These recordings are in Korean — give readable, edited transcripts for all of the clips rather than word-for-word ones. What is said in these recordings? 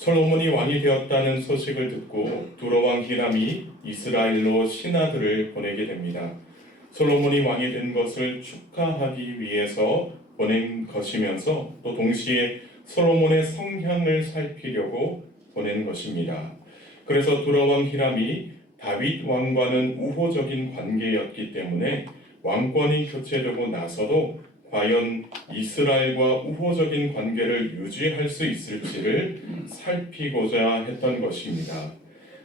솔로몬이 왕이 되었다는 소식을 듣고 두로 왕 히람이 이스라엘로 신하들을 보내게 됩니다. 솔로몬이 왕이 된 것을 축하하기 위해서 보낸 것이면서 또 동시에 솔로몬의 성향을 살피려고 보낸 것입니다. 그래서 두로 왕 히람이 다윗 왕과는 우호적인 관계였기 때문에 왕권이 교체되고 나서도 과연 이스라엘과 우호적인 관계를 유지할 수 있을지를 살피고자 했던 것입니다.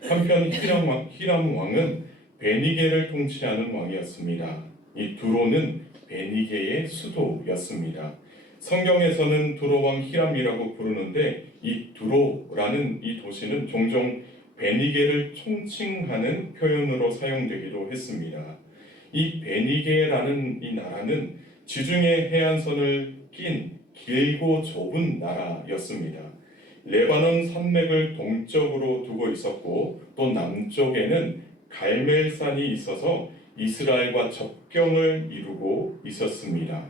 한편 히람 왕은 베니게를 통치하는 왕이었습니다. 이 두로는 베니게의 수도였습니다. 성경에서는 두로 왕 히람이라고 부르는데 이 두로라는 이 도시는 종종 베니게를 총칭하는 표현으로 사용되기도 했습니다. 이 베니게라는 이 나라는 지중해 해안선을 낀 길고 좁은 나라였습니다. 레바논 산맥을 동쪽으로 두고 있었고 또 남쪽에는 갈멜산이 있어서 이스라엘과 접경을 이루고 있었습니다.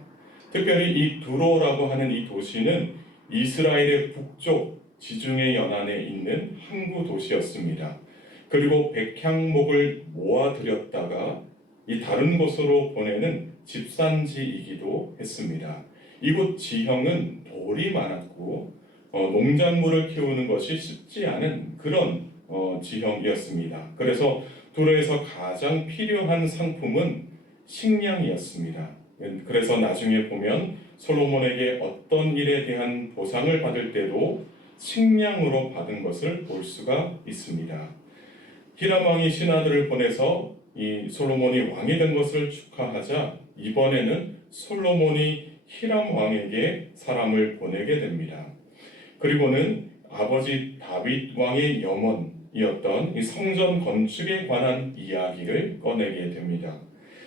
특별히 이 두로라고 하는 이 도시는 이스라엘의 북쪽 지중해 연안에 있는 항구 도시였습니다. 그리고 백향목을 모아들였다가 이 다른 곳으로 보내는 집산지이기도 했습니다. 이곳 지형은 돌이 많았고 농작물을 키우는 것이 쉽지 않은 그런 지형이었습니다. 그래서 두로에서 가장 필요한 상품은 식량이었습니다. 그래서 나중에 보면 솔로몬에게 어떤 일에 대한 보상을 받을 때도 식량으로 받은 것을 볼 수가 있습니다. 히람 왕이 신하들을 보내서 이 솔로몬이 왕이 된 것을 축하하자 이번에는 솔로몬이 히람 왕에게 사람을 보내게 됩니다. 그리고는 아버지 다윗 왕의 염원이었던 이 성전 건축에 관한 이야기를 꺼내게 됩니다.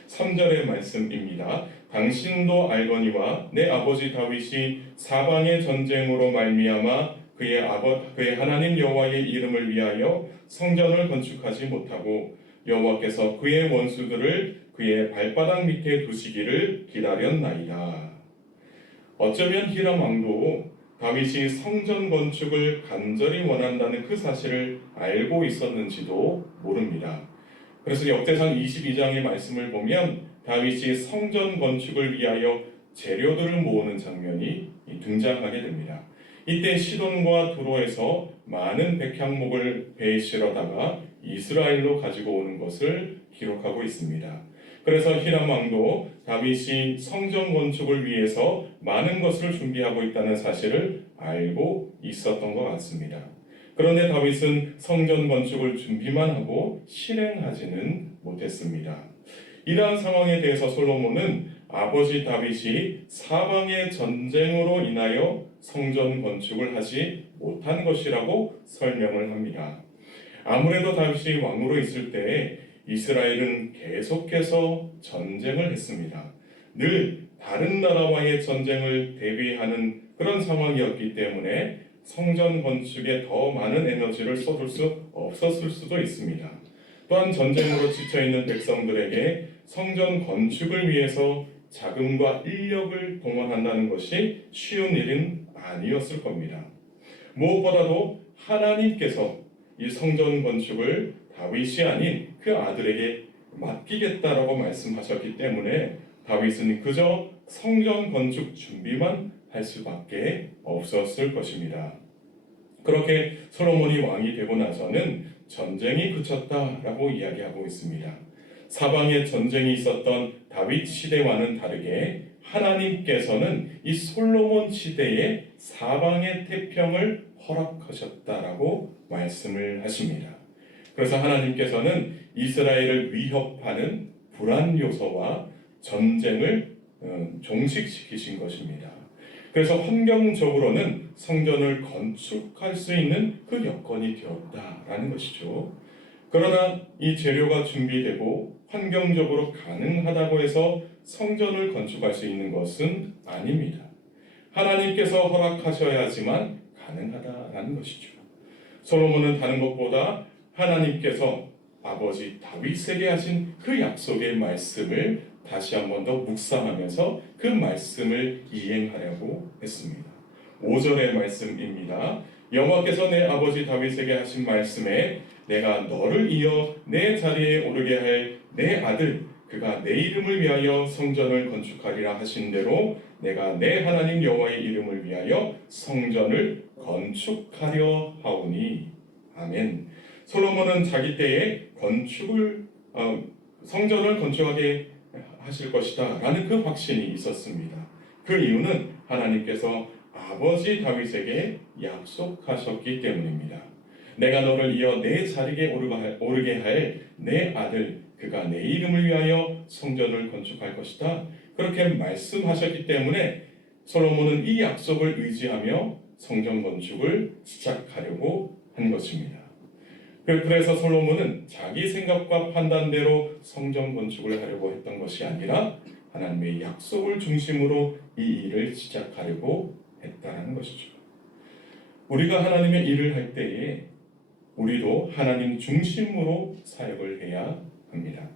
3절의 말씀입니다. 당신도 알거니와 내 아버지 다윗이 사방의 전쟁으로 말미암아 그의 하나님 여호와의 이름을 위하여 성전을 건축하지 못하고 여호와께서 그의 원수들을 그의 발바닥 밑에 두시기를 기다렸나이다. 어쩌면 히람 왕도 다윗이 성전 건축을 간절히 원한다는 그 사실을 알고 있었는지도 모릅니다. 그래서 역대상 22장의 말씀을 보면 다윗이 성전 건축을 위하여 재료들을 모으는 장면이 등장하게 됩니다. 이때 시돈과 두로에서 많은 백향목을 배에 실어다가 이스라엘로 가지고 오는 것을 기록하고 있습니다. 그래서 히람 왕도 다윗이 성전 건축을 위해서 많은 것을 준비하고 있다는 사실을 알고 있었던 것 같습니다. 그런데 다윗은 성전 건축을 준비만 하고 실행하지는 못했습니다. 이러한 상황에 대해서 솔로몬은 아버지 다윗이 사방의 전쟁으로 인하여 성전 건축을 하지 못한 것이라고 설명을 합니다. 아무래도 다윗이 왕으로 있을 때 이스라엘은 계속해서 전쟁을 했습니다. 늘 다른 나라와의 전쟁을 대비하는 그런 상황이었기 때문에 성전 건축에 더 많은 에너지를 쏟을 수 없었을 수도 있습니다. 또한 전쟁으로 지쳐있는 백성들에게 성전 건축을 위해서 자금과 인력을 동원한다는 것이 쉬운 일은 아니었을 겁니다. 무엇보다도 하나님께서 이 성전 건축을 다윗이 아닌 그 아들에게 맡기겠다라고 말씀하셨기 때문에 다윗은 그저 성전 건축 준비만 할 수밖에 없었을 것입니다. 그렇게 솔로몬이 왕이 되고 나서는 전쟁이 그쳤다라고 이야기하고 있습니다. 사방에 전쟁이 있었던 다윗 시대와는 다르게 하나님께서는 이 솔로몬 시대에 사방의 태평을 허락하셨다라고 말씀을 하십니다. 그래서 하나님께서는 이스라엘을 위협하는 불안 요소와 전쟁을 종식시키신 것입니다. 그래서 환경적으로는 성전을 건축할 수 있는 그 여건이 되었다라는 것이죠. 그러나 이 재료가 준비되고 환경적으로 가능하다고 해서 성전을 건축할 수 있는 것은 아닙니다. 하나님께서 허락하셔야지만 가능하다라는 것이죠. 솔로몬은 다른 것보다 하나님께서 아버지 다윗에게 하신 그 약속의 말씀을 다시 한 번 더 묵상하면서 그 말씀을 이행하려고 했습니다. 5절의 말씀입니다. 여호와께서 내 아버지 다윗에게 하신 말씀에 내가 너를 이어 내 자리에 오르게 할 내 아들 그가 내 이름을 위하여 성전을 건축하리라 하신 대로 내가 내 하나님 여호와의 이름을 위하여 성전을 건축하려 하오니. 아멘. 솔로몬은 자기 때에 성전을 건축하게 하실 것이다 라는 그 확신이 있었습니다. 그 이유는 하나님께서 아버지 다윗에게 약속하셨기 때문입니다. 내가 너를 이어 내 자리에 오르게 할 내 아들 그가 내 이름을 위하여 성전을 건축할 것이다. 그렇게 말씀하셨기 때문에 솔로몬은 이 약속을 의지하며 성전 건축을 시작하려고 한 것입니다. 그래서 솔로몬은 자기 생각과 판단대로 성전 건축을 하려고 했던 것이 아니라 하나님의 약속을 중심으로 이 일을 시작하려고 했다는 것이죠. 우리가 하나님의 일을 할 때에 우리도 하나님 중심으로 사역을 해야 합니다.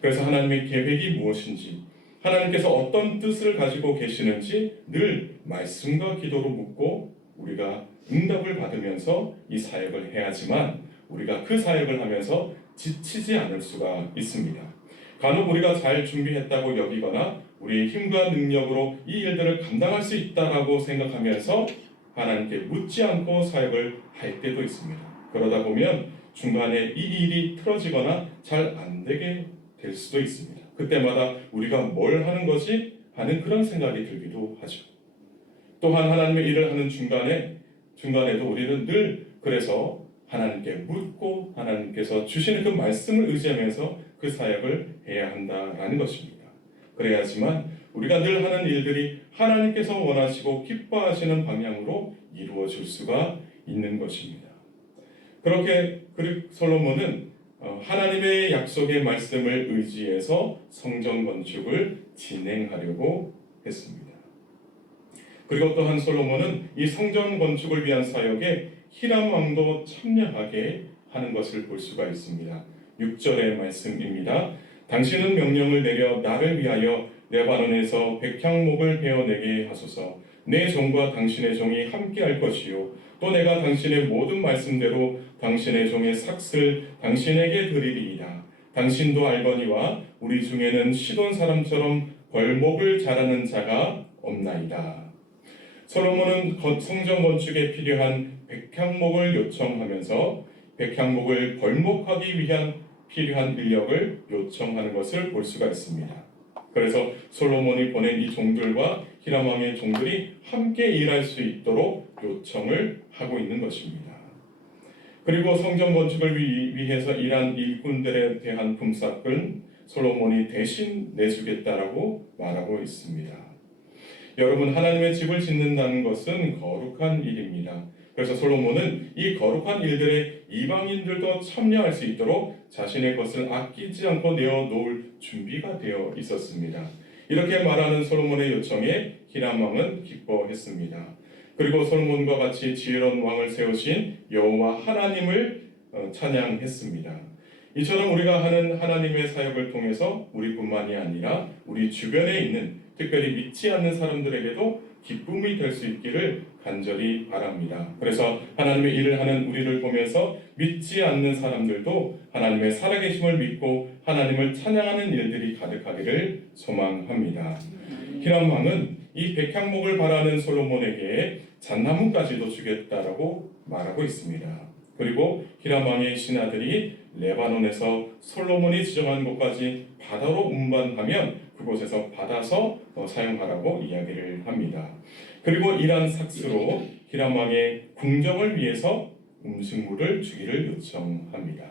그래서 하나님의 계획이 무엇인지, 하나님께서 어떤 뜻을 가지고 계시는지 늘 말씀과 기도로 묻고 우리가 응답을 받으면서 이 사역을 해야지만 우리가 그 사역을 하면서 지치지 않을 수가 있습니다. 간혹 우리가 잘 준비했다고 여기거나 우리의 힘과 능력으로 이 일들을 감당할 수 있다라고 생각하면서 하나님께 묻지 않고 사역을 할 때도 있습니다. 그러다 보면 중간에 이 일이 틀어지거나 잘 안 되게 될 수도 있습니다. 그때마다 우리가 뭘 하는 거지 하는 그런 생각이 들기도 하죠. 또한 하나님의 일을 하는 중간에도 우리는 늘 그래서 하나님께 묻고 하나님께서 주시는 그 말씀을 의지하면서 그 사역을 해야 한다라는 것입니다. 그래야지만 우리가 늘 하는 일들이 하나님께서 원하시고 기뻐하시는 방향으로 이루어질 수가 있는 것입니다. 그렇게 솔로몬은 하나님의 약속의 말씀을 의지해서 성전 건축을 진행하려고 했습니다. 그리고 또한 솔로몬은 이 성전 건축을 위한 사역에 히람 왕도 참여하게 하는 것을 볼 수가 있습니다. 6절의 말씀입니다. 당신은 명령을 내려 나를 위하여 레바논에서 백향목을 베어내게 하소서. 내 종과 당신의 종이 함께할 것이요 또 내가 당신의 모든 말씀대로 당신의 종의 삭슬 당신에게 드리리이다. 당신도 알거니와 우리 중에는 시돈 사람처럼 벌목을 잘하는 자가 없나이다. 솔로몬은 성전 건축에 필요한 백향목을 요청하면서 백향목을 벌목하기 위한 필요한 인력을 요청하는 것을 볼 수가 있습니다. 그래서 솔로몬이 보낸 이 종들과 히람 왕의 종들이 함께 일할 수 있도록 요청을 하고 있는 것입니다. 그리고 성전 건축을 위해서 일한 일꾼들에 대한 품삯은 솔로몬이 대신 내주겠다라고 말하고 있습니다. 여러분, 하나님의 집을 짓는다는 것은 거룩한 일입니다. 그래서 솔로몬은 이 거룩한 일들에 이방인들도 참여할 수 있도록 자신의 것을 아끼지 않고 내어놓을 준비가 되어 있었습니다. 이렇게 말하는 솔로몬의 요청에 히람 왕은 기뻐했습니다. 그리고 솔로몬과 같이 지혜로운 왕을 세우신 여호와 하나님을 찬양했습니다. 이처럼 우리가 하는 하나님의 사역을 통해서 우리뿐만이 아니라 우리 주변에 있는 특별히 믿지 않는 사람들에게도 기쁨이 될 수 있기를 간절히 바랍니다. 그래서 하나님의 일을 하는 우리를 보면서 믿지 않는 사람들도 하나님의 살아계심을 믿고 하나님을 찬양하는 일들이 가득하기를 소망합니다. 히람 왕은 이 백향목을 바라는 솔로몬에게 잣나무까지도 주겠다라고 말하고 있습니다. 그리고 히람 왕의 신하들이 레바논에서 솔로몬이 지정한 곳까지 바다로 운반하면 그곳에서 받아서 사용하라고 이야기를 합니다. 그리고 이러한 삭스로 히람 왕의 궁정을 위해서 음식물을 주기를 요청합니다.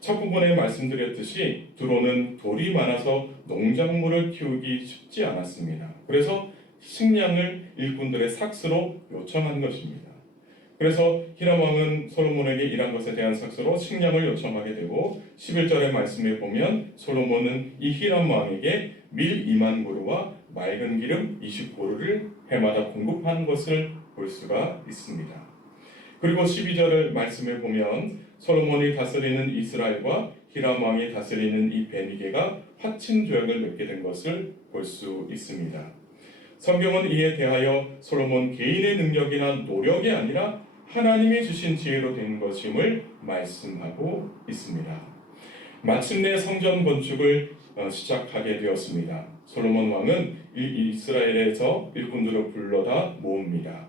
첫 부분에 말씀드렸듯이 두로는 돌이 많아서 농작물을 키우기 쉽지 않았습니다. 그래서 식량을 일꾼들의 삭스로 요청한 것입니다. 그래서 히람 왕은 솔로몬에게 일한 것에 대한 삭스로 식량을 요청하게 되고 11절의 말씀에 보면 솔로몬은 이 히람 왕에게 밀 2만 그루와 맑은 기름 20그루를 해마다 공급한 것을 볼 수가 있습니다. 그리고 12절의 말씀에 보면 솔로몬이 다스리는 이스라엘과 히람 왕이 다스리는 이 베니게가 화친 조약을 맺게 된 것을 볼 수 있습니다. 성경은 이에 대하여 솔로몬 개인의 능력이나 노력이 아니라 하나님이 주신 지혜로 된 것임을 말씀하고 있습니다. 마침내 성전 건축을 시작하게 되었습니다. 솔로몬 왕은 이스라엘에서 일꾼들을 불러다 모읍니다.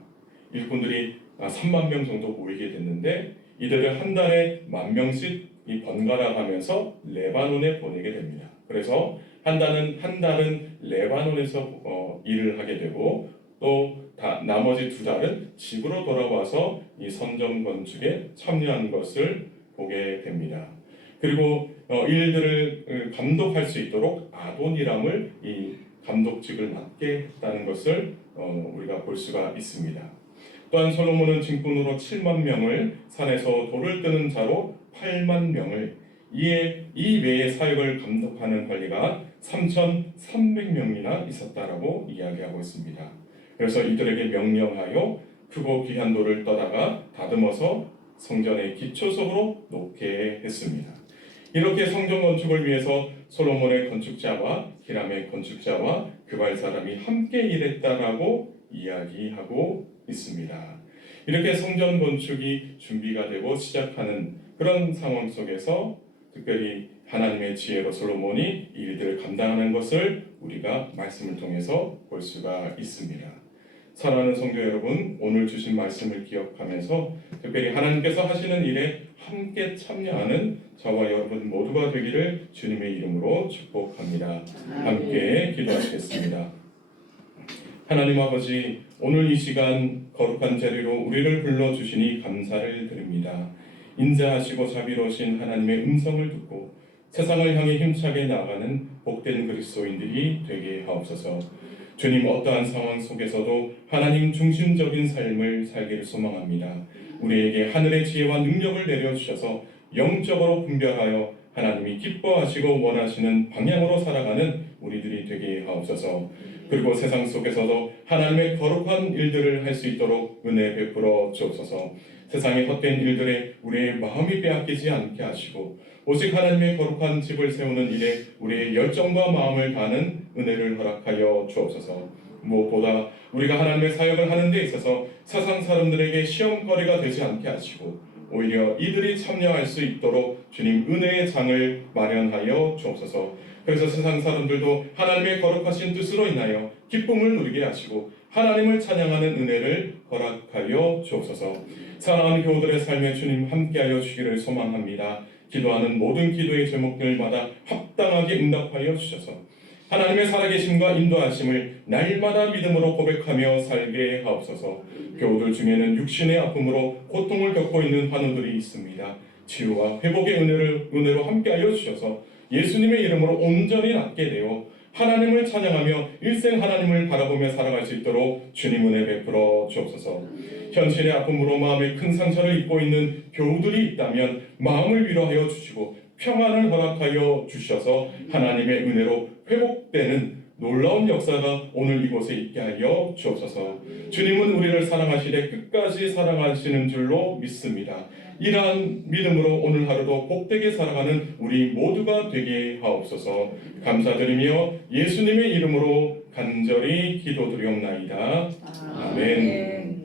일꾼들이 3만 명 정도 모이게 됐는데 이들을 한 달에 1,000명씩 번갈아 가면서 레바논에 보내게 됩니다. 그래서 한 달은 레바논에서 일을 하게 되고 또 나머지 2달은 집으로 돌아와서 이 성전 건축에 참여한 것을 보게 됩니다. 그리고 일들을 감독할 수 있도록 아도니람을 이 감독직을 맡게 했다는 것을 우리가 볼 수가 있습니다. 또한 솔로몬은 증꾼으로 7만 명을 산에서 돌을 뜨는 자로 8만 명을 이 외의 사역을 감독하는 관리가 3,300명이나 있었다라고 이야기하고 있습니다. 그래서 이들에게 명령하여 크고 귀한 돌을 떠다가 다듬어서 성전의 기초석으로 놓게 했습니다. 이렇게 성전 건축을 위해서 솔로몬의 건축자와 히람의 건축자와 그발 사람이 함께 일했다라고 이야기하고 있습니다. 이렇게 성전 건축이 준비가 되고 시작하는 그런 상황 속에서 특별히 하나님의 지혜로 솔로몬이 이 일들을 감당하는 것을 우리가 말씀을 통해서 볼 수가 있습니다. 사랑하는 성도 여러분, 오늘 주신 말씀을 기억하면서 특별히 하나님께서 하시는 일에 함께 참여하는 저와 여러분 모두가 되기를 주님의 이름으로 축복합니다. 함께 기도하시겠습니다. 하나님 아버지, 오늘 이 시간 거룩한 자리로 우리를 불러주시니 감사를 드립니다. 인자하시고 자비로우신 하나님의 음성을 듣고 세상을 향해 힘차게 나아가는 복된 그리스도인들이 되게 하옵소서. 주님, 어떠한 상황 속에서도 하나님 중심적인 삶을 살기를 소망합니다. 우리에게 하늘의 지혜와 능력을 내려주셔서 영적으로 분별하여 하나님이 기뻐하시고 원하시는 방향으로 살아가는 우리들이 되게 하옵소서. 그리고 세상 속에서도 하나님의 거룩한 일들을 할 수 있도록 은혜 베풀어 주옵소서. 세상의 헛된 일들에 우리의 마음이 빼앗기지 않게 하시고 오직 하나님의 거룩한 집을 세우는 일에 우리의 열정과 마음을 다하는 은혜를 허락하여 주옵소서. 무엇보다 우리가 하나님의 사역을 하는 데 있어서 세상 사람들에게 시험거리가 되지 않게 하시고 오히려 이들이 참여할 수 있도록 주님 은혜의 장을 마련하여 주옵소서. 그래서 세상 사람들도 하나님의 거룩하신 뜻으로 인하여 기쁨을 누리게 하시고 하나님을 찬양하는 은혜를 허락하여 주옵소서. 사랑하는 교우들의 삶에 주님 함께하여 주시기를 소망합니다. 기도하는 모든 기도의 제목들마다 합당하게 응답하여 주셔서 하나님의 살아계심과 인도하심을 날마다 믿음으로 고백하며 살게 하옵소서. 교우들 중에는 육신의 아픔으로 고통을 겪고 있는 환우들이 있습니다. 치유와 회복의 은혜로 함께하여 주셔서 예수님의 이름으로 온전히 낫게 되어 하나님을 찬양하며 일생 하나님을 바라보며 살아갈 수 있도록 주님 은혜 베풀어 주옵소서. 현실의 아픔으로 마음에 큰 상처를 입고 있는 교우들이 있다면 마음을 위로하여 주시고 평안을 허락하여 주셔서 하나님의 은혜로 회복되는 놀라운 역사가 오늘 이곳에 있게 하여 주옵소서. 주님은 우리를 사랑하시되 끝까지 사랑하시는 줄로 믿습니다. 이러한 믿음으로 오늘 하루도 복되게 살아가는 우리 모두가 되게 하옵소서. 감사드리며 예수님의 이름으로 간절히 기도드리옵나이다. 아멘.